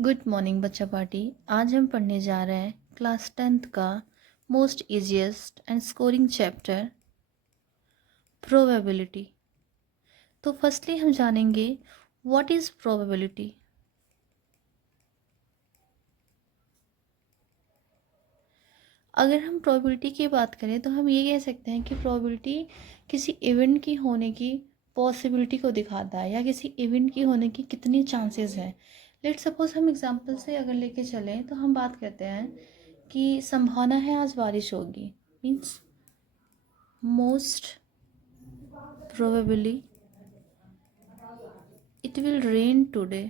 Good morning बच्चा party. आज हम पढ़ने जा रहे हैं क्लास 10th का most easiest and scoring chapter probability. तो फर्स्टली हम जानेंगे व्हाट इज़ प्रोबेबिलिटी। अगर हम प्रोबेबिलिटी की बात करें तो हम ये कह सकते हैं कि प्रोबेबिलिटी किसी इवेंट की होने की पॉसिबिलिटी को दिखाता है या किसी इवेंट की होने की कितनी चांसेस हैं। लेट सपोज हम एग्जांपल से अगर लेके चलें तो हम बात करते हैं कि संभावना है आज बारिश होगी। Means most probably it will rain today।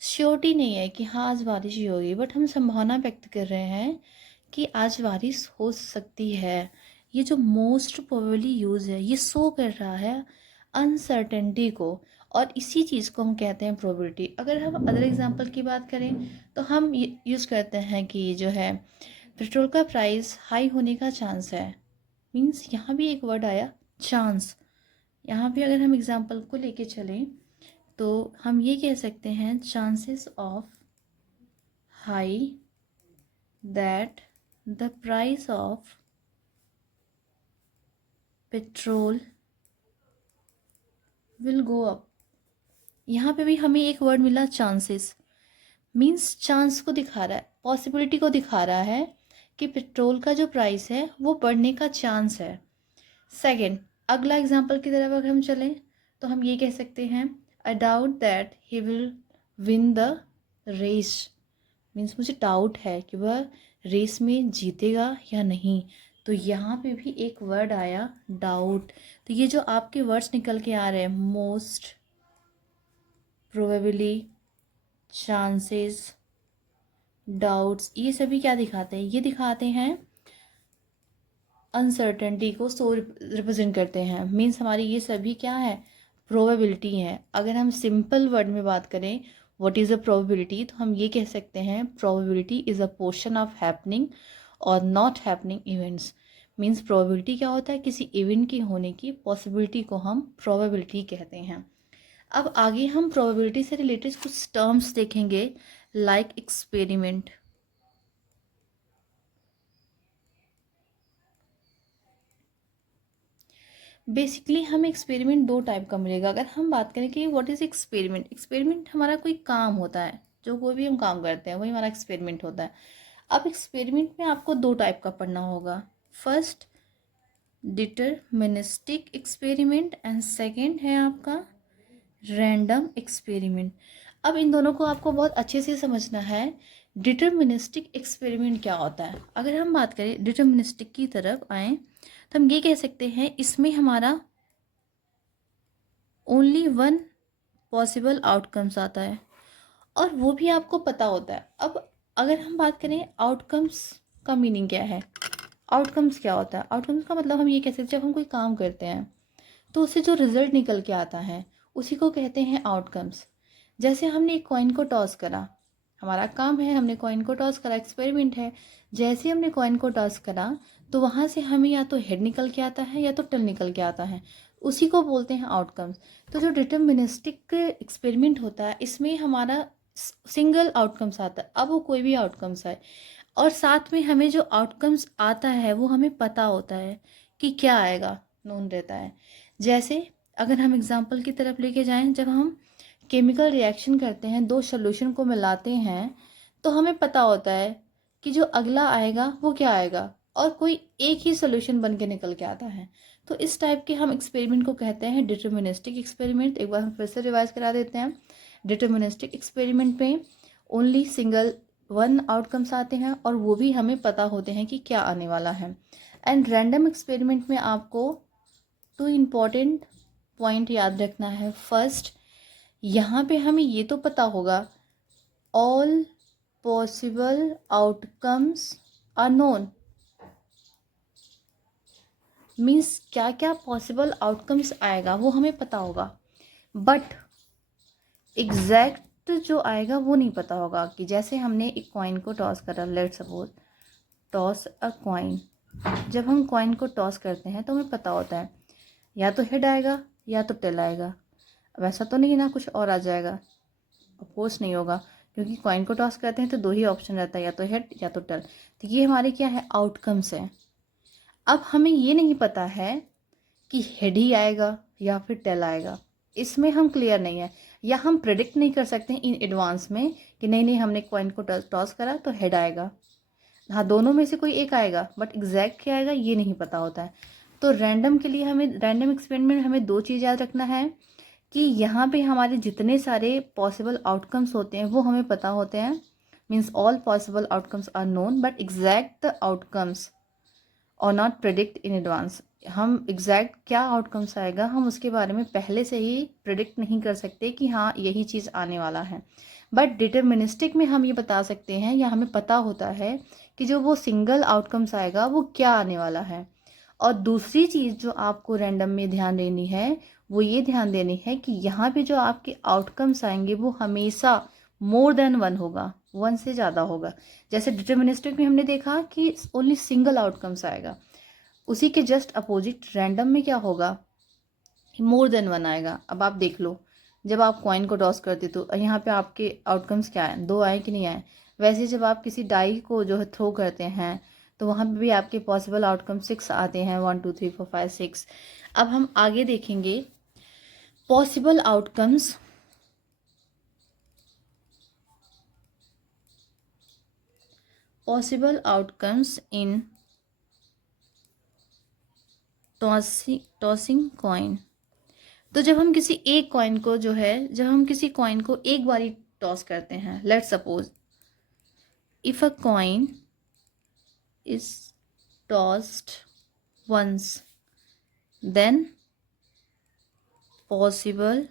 Surety नहीं है कि हाँ आज बारिश ही होगी, बट हम संभावना व्यक्त कर रहे हैं कि आज बारिश हो सकती है। ये जो मोस्ट प्रोबेबली यूज़ है ये शो कर रहा है अनसर्टेनिटी को, और इसी चीज़ को हम कहते हैं प्रोबेबिलिटी। अगर हम अदर एग्जांपल की बात करें तो हम यूज़ करते हैं कि जो है पेट्रोल का प्राइस हाई होने का चांस है। मीन्स यहाँ भी एक वर्ड आया चांस। यहाँ पे अगर हम एग्जांपल को लेके चलें तो हम ये कह सकते हैं chances of high that the price of petrol will go up. यहाँ पे भी हमें एक वर्ड मिला चांसेस। मीन्स चांस को दिखा रहा है, पॉसिबिलिटी को दिखा रहा है कि पेट्रोल का जो प्राइस है वो बढ़ने का चांस है। सेकंड, अगला एग्जांपल की तरफ अगर हम चलें तो हम ये कह सकते हैं I doubt that he will win the race. Means मुझे डाउट है कि वह रेस में जीतेगा या नहीं। तो यहाँ पे भी एक वर्ड आया डाउट। तो ये जो आपके वर्ड्स निकल के आ रहे हैं मोस्ट प्रोबेबली, चांसेस, डाउट्स, ये सभी क्या दिखाते हैं? ये दिखाते हैं अनसर्टेनिटी को सो रिप्रेजेंट करते हैं। मीन्स हमारी ये सभी क्या है? प्रोबेबिलिटी है। अगर हम सिंपल वर्ड में बात करें व्हाट इज़ अ प्रोबेबिलिटी तो हम ये कह सकते हैं probability is a portion of happening और not happening events. Means probability क्या होता है? किसी इवेंट की होने की पॉसिबिलिटी को हम प्रोबेबिलिटी कहते हैं। अब आगे हम प्रोबेबिलिटी से रिलेटेड कुछ टर्म्स देखेंगे लाइक एक्सपेरिमेंट। बेसिकली हमें एक्सपेरिमेंट दो टाइप का मिलेगा। अगर हम बात करें कि व्हाट इज़ एक्सपेरिमेंट, एक्सपेरिमेंट हमारा कोई काम होता है, जो कोई भी हम काम करते हैं वही हमारा एक्सपेरिमेंट होता है। अब एक्सपेरिमेंट में आपको दो टाइप का पढ़ना होगा। First deterministic experiment and second है आपका रैंडम एक्सपेरिमेंट। अब इन दोनों को आपको बहुत अच्छे से समझना है। डिटरमिनिस्टिक एक्सपेरिमेंट क्या होता है? अगर हम बात करें डिटरमिनिस्टिक की तरफ आएँ तो हम ये कह सकते हैं इसमें हमारा ओनली वन पॉसिबल आउटकम्स आता है और वो भी आपको पता होता है। अब अगर हम बात करें आउटकम्स का मीनिंग क्या है, आउटकम्स क्या होता है? आउटकम्स का मतलब हम ये कह सकते हैं जब हम कोई काम करते हैं तो उससे जो रिजल्ट निकल के आता है उसी को कहते हैं आउटकम्स। जैसे हमने एक कॉइन को टॉस करा, हमारा काम है, हमने कॉइन को टॉस करा, एक्सपेरिमेंट है। जैसे हमने कॉइन को टॉस करा तो वहाँ से हमें या तो हेड निकल के आता है या तो टेल निकल के आता है, उसी को बोलते हैं आउटकम्स। तो जो डिटरमिनिस्टिक एक्सपेरिमेंट होता है इसमें हमारा सिंगल आउटकम्स आता है, अब वो कोई भी आउटकम्स आए, और साथ में हमें जो आउटकम्स आता है वो हमें पता होता है कि क्या आएगा, नोन रहता है। जैसे अगर हम एग्जांपल की तरफ लेके जाएं, जब हम केमिकल रिएक्शन करते हैं, दो सॉल्यूशन को मिलाते हैं तो हमें पता होता है कि जो अगला आएगा वो क्या आएगा, और कोई एक ही सॉल्यूशन बन के निकल के आता है। तो इस टाइप के हम एक्सपेरिमेंट को कहते हैं डिटरमिनिस्टिक एक्सपेरिमेंट। एक बार हम फिर से रिवाइज करा देते हैं। डिटरमिनिस्टिक एक्सपेरिमेंट में ओनली सिंगल वन आउटकम्स आते हैं और वो भी हमें पता होते हैं कि क्या आने वाला है। एंड रैंडम एक्सपेरिमेंट में आपको टू इम्पॉर्टेंट पॉइंट याद रखना है। फर्स्ट, यहाँ पे हमें ये तो पता होगा all possible outcomes are known. Means क्या क्या पॉसिबल आउटकम्स आएगा वो हमें पता होगा, बट एग्जैक्ट जो आएगा वो नहीं पता होगा। कि जैसे हमने एक कॉइन को टॉस करा, लेट सपोज टॉस अ कॉइन। जब हम कॉइन को टॉस करते हैं तो हमें पता होता है या तो हेड आएगा या तो टेल आएगा। अब ऐसा तो नहीं ना कुछ और आ जाएगा, ऑफ कोर्स नहीं होगा, क्योंकि कॉइन को टॉस करते हैं तो दो ही ऑप्शन रहता है, या तो हेड या तो टेल। तो ये हमारे क्या है, आउटकम्स है। अब हमें ये नहीं पता है कि हेड ही आएगा या फिर टेल आएगा, इसमें हम क्लियर नहीं है, या हम प्रिडिक्ट नहीं कर सकते इन एडवांस में कि नहीं नहीं हमने कॉइन को टॉस करा तो हेड आएगा। हाँ, दोनों में से कोई एक आएगा, बट एग्जैक्ट क्या आएगा ये नहीं पता होता है। तो रैंडम के लिए हमें, रैंडम एक्सपेरिमेंट में हमें दो चीज़ याद रखना है कि यहाँ पे हमारे जितने सारे पॉसिबल आउटकम्स होते हैं वो हमें पता होते हैं, means all possible outcomes are known, but exact outcomes are not predict in advance. हम एग्जैक्ट क्या आउटकम्स आएगा हम उसके बारे में पहले से ही प्रिडिक्ट नहीं कर सकते कि हाँ यही चीज़ आने वाला है। बट डिटर्मिनिस्टिक में हम ये बता सकते हैं, या हमें पता होता है कि जो वो सिंगल आउटकम्स आएगा वो क्या आने वाला है। और दूसरी चीज़ जो आपको रैंडम में ध्यान देनी है वो ये ध्यान देनी है कि यहाँ पे जो आपके आउटकम्स आएंगे वो हमेशा मोर देन वन होगा, वन से ज़्यादा होगा। जैसे डिटर्मिनिस्टिक में हमने देखा कि ओनली सिंगल आउटकम्स आएगा, उसी के जस्ट अपोजिट रैंडम में क्या होगा, मोर देन वन आएगा। अब आप देख लो, जब आप कॉइन को टॉस करते तो यहाँ पे आपके आउटकम्स क्या आए, दो आए कि नहीं आए। वैसे जब आप किसी डाई को जो है थ्रो करते हैं तो वहाँ पे भी आपके पॉसिबल आउटकम 6 आते हैं, 1 2 3 4 5 6। अब हम आगे देखेंगे possible outcomes. Possible outcomes in tossing coin. तो जब हम किसी एक कॉइन को जो है, जब हम किसी कॉइन को एक बारी टॉस करते हैं, let suppose if a coin is tossed once, then possible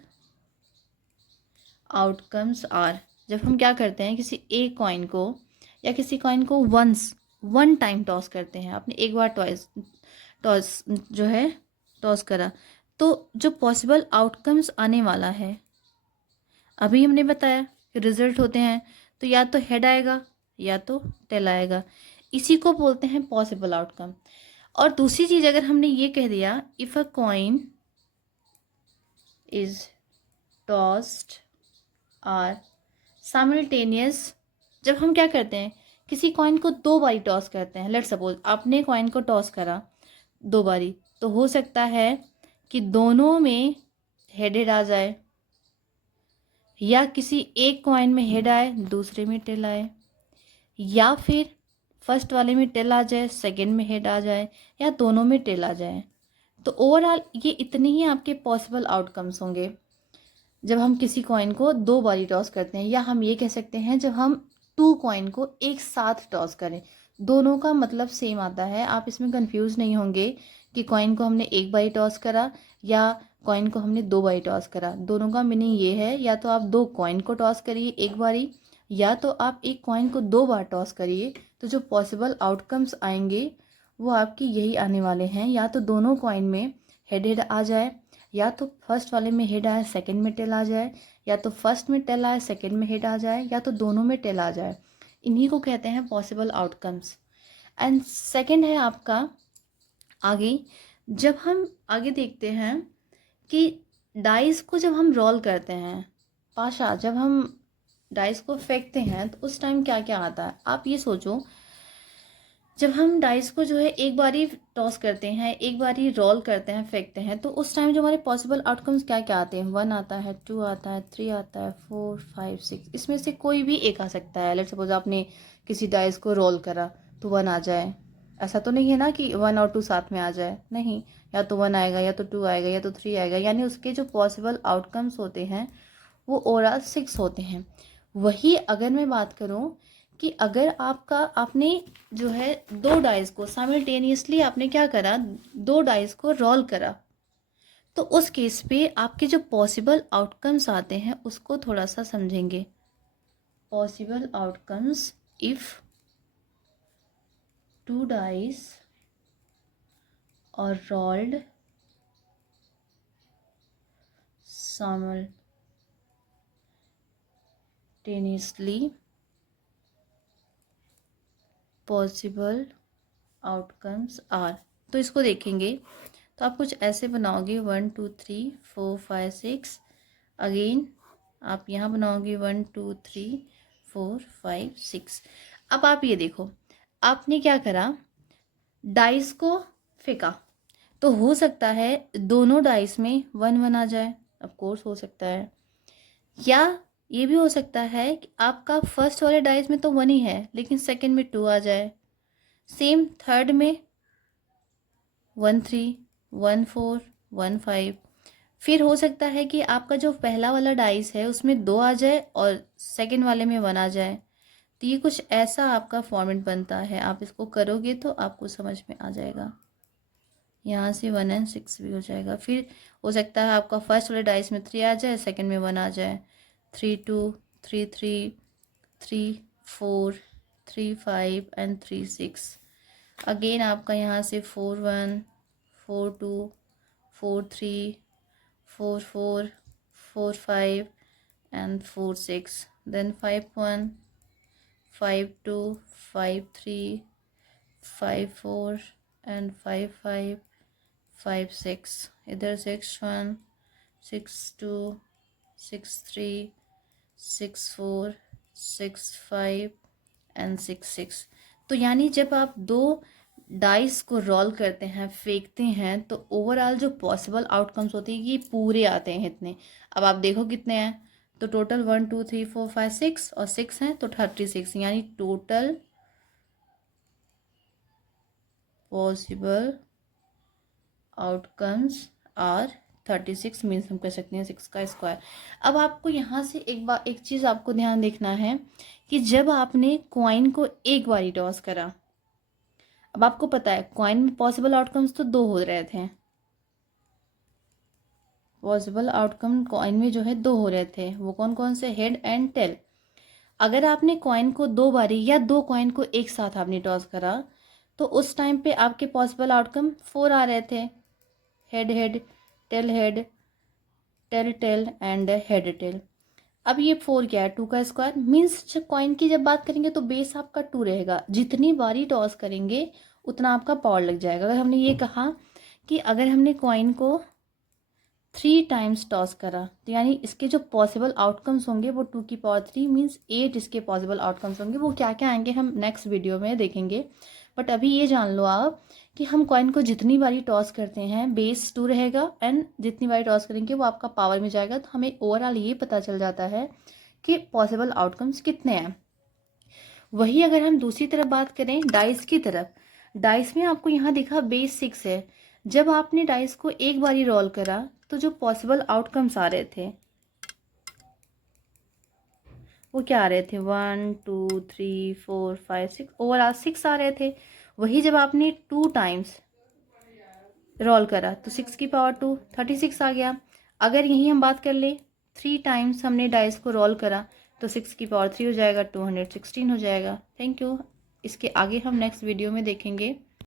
outcomes are. जब हम क्या करते हैं, किसी एक कॉइन को या किसी कॉइन को वंस, वन टाइम टॉस करते हैं, आपने एक बार टॉस जो है टॉस करा, तो जो पॉसिबल आउटकम्स आने वाला है, अभी हमने बताया कि रिजल्ट होते हैं, तो या तो हेड आएगा या तो टेल आएगा, इसी को बोलते हैं पॉसिबल आउटकम। और दूसरी चीज़ अगर हमने ये कह दिया if a coin is tossed are simultaneous. जब हम क्या करते हैं, किसी कॉइन को दो बारी टॉस करते हैं, लेट सपोज आपने कॉइन को टॉस करा दो बारी, तो हो सकता है कि दोनों में हेड हेड आ जाए, या किसी एक कॉइन में हेड आए दूसरे में टेल आए, या फिर फर्स्ट वाले में टेल आ जाए सेकंड में हेड आ जाए, या दोनों में टेल आ जाए। तो ओवरऑल ये इतने ही आपके पॉसिबल आउटकम्स होंगे जब हम किसी कॉइन को दो बारी टॉस करते हैं, या हम ये कह सकते हैं जब हम टू कॉइन को एक साथ टॉस करें। दोनों का मतलब सेम आता है, आप इसमें कंफ्यूज नहीं होंगे कि कॉइन को हमने एक बारी टॉस करा या कॉइन को हमने दो बारी टॉस करा। दोनों का मीनिंग ये है, या तो आप दो कॉइन को टॉस करिए एक बारी, या तो आप एक कॉइन को दो बार टॉस करिए। तो जो पॉसिबल आउटकम्स आएंगे वो आपके यही आने वाले हैं, या तो दोनों कॉइन में हेड हेड आ जाए, या तो फर्स्ट वाले में हेड आए सेकंड में टेल आ जाए, या तो फर्स्ट में टेल आए सेकंड में हेड आ जाए, या तो दोनों में टेल आ जाए। इन्हीं को कहते हैं पॉसिबल आउटकम्स। एंड सेकंड है आपका आगे, जब हम आगे देखते हैं कि डाइस को जब हम रोल करते हैं, पाशा जब हम डाइस को फेंकते हैं तो उस टाइम क्या क्या आता है, आप ये सोचो। जब हम डाइस को जो है एक बारी टॉस करते हैं, एक बारी रोल करते हैं, फेंकते हैं, तो उस टाइम जो हमारे पॉसिबल आउटकम्स क्या क्या आते हैं, 1 आता है, 2 आता है, 3 आता है, 4 5 6, इसमें से कोई भी एक आ सकता है। लेट सपोज आपने किसी डाइस को रोल करा तो 1 आ जाए, ऐसा तो नहीं है ना कि 1 और 2 साथ में आ जाए, नहीं, या तो 1 आएगा या तो 2 आएगा या तो 3 आएगा, यानी उसके जो पॉसिबल आउटकम्स होते हैं वो ओवरऑल 6 होते हैं। वही अगर मैं बात करूँ कि अगर आपने जो है दो डाइस को साइमल्टेनियसली आपने क्या करा, दो डाइस को रोल करा, तो उस केस पे आपके जो पॉसिबल आउटकम्स आते हैं उसको थोड़ा सा समझेंगे। Possible outcomes if two dice are rolled simultaneously, possible outcomes are. तो इसको देखेंगे तो आप कुछ ऐसे बनाओगे, 1 2 3 4 5 6, अगेन आप यहाँ बनाओगे 1 2 3 4 5 6। अब आप ये देखो, आपने क्या करा, डाइस को फेंका, तो हो सकता है दोनों डाइस में 1 1 आ जाए, ऑफ कोर्स हो सकता है। या ये भी हो सकता है कि आपका फर्स्ट वाले डाइस में तो 1 ही है लेकिन सेकंड में 2 आ जाए, सेम थर्ड में 1 3 1 4 1 5। फिर हो सकता है कि आपका जो पहला वाला डाइस है उसमें 2 आ जाए और सेकंड वाले में 1 आ जाए। तो ये कुछ ऐसा आपका फॉर्मेट बनता है, आप इसको करोगे तो आपको समझ में आ जाएगा। यहाँ से 1 एंड 6 भी हो जाएगा। फिर हो सकता है आपका फर्स्ट वाले डाइस में 3 आ जाए, सेकंड में 1 आ जाए। 3 2 3 3 3 4 3 5 एंड 3 6। अगेन आपका यहाँ से 4 1 4 2 4 3 4 4 4 5 and 4 6, then 5 1 5 2 5 3 5 4 and 5 5 5 6, इधर 6 1 6 2 6 3 6 4 6 5 एंड 6 6। तो यानी जब आप दो डाइस को रोल करते हैं, फेंकते हैं, तो ओवरऑल जो पॉसिबल आउटकम्स होते हैं ये पूरे आते हैं इतने। अब आप देखो कितने हैं, तो टोटल 1 2 3 4 5 6 और 6 हैं तो 36, यानी total possible outcomes are 36, means हम कह सकते हैं 6 का स्क्वायर। अब आपको यहाँ से एक चीज़ आपको ध्यान देखना है कि जब आपने कॉइन को एक बारी टॉस करा, अब आपको पता है कॉइन में पॉसिबल आउटकम्स तो 2 हो रहे थे, पॉसिबल आउटकम कॉइन में जो है 2 हो रहे थे, वो कौन कौन से, हेड एंड टेल। अगर आपने कॉइन को 2 बारी या 2 कॉइन को एक साथ आपने टॉस करा तो उस टाइम पे आपके पॉसिबल आउटकम 4 आ रहे थे, head head head tail tail and head tail. अब ये 4 क्या है, 2 का स्क्वायर, मीन्स कॉइन की जब बात करेंगे तो बेस आपका 2 रहेगा, जितनी बारी टॉस करेंगे उतना आपका पावर लग जाएगा। अगर हमने ये कहा कि अगर हमने कॉइन को 3 टाइम्स टॉस करा तो यानी इसके जो पॉसिबल आउटकम्स होंगे वो 2 की पावर 3 मीन्स 8 इसके पॉसिबल आउटकम्स होंगे। वो क्या क्या आएंगे हम नेक्स्ट वीडियो में देखेंगे, बट अभी ये जान लो आप कि हम कॉइन को जितनी बारी टॉस करते हैं बेस 2 रहेगा एंड जितनी बारी टॉस करेंगे वो आपका पावर में जाएगा। तो हमें ओवरऑल ये पता चल जाता है कि पॉसिबल आउटकम्स कितने हैं। वही अगर हम दूसरी तरफ बात करें डाइस की तरफ, डाइस में आपको यहाँ दिखा बेस 6 है, जब आपने डाइस को एक बारी रोल करा तो जो पॉसिबल आउटकम्स आ रहे थे वो क्या आ रहे थे, 1 2 3 4 5 6, ओवरऑल 6 आ रहे थे। वही जब आपने 2 टाइम्स रोल करा तो 6 की पावर 2 36 आ गया। अगर यही हम बात कर ले 3 टाइम्स हमने डाइस को रोल करा तो 6 की पावर 3 हो जाएगा, 216 हो जाएगा। Thank you. इसके आगे हम नेक्स्ट वीडियो में देखेंगे।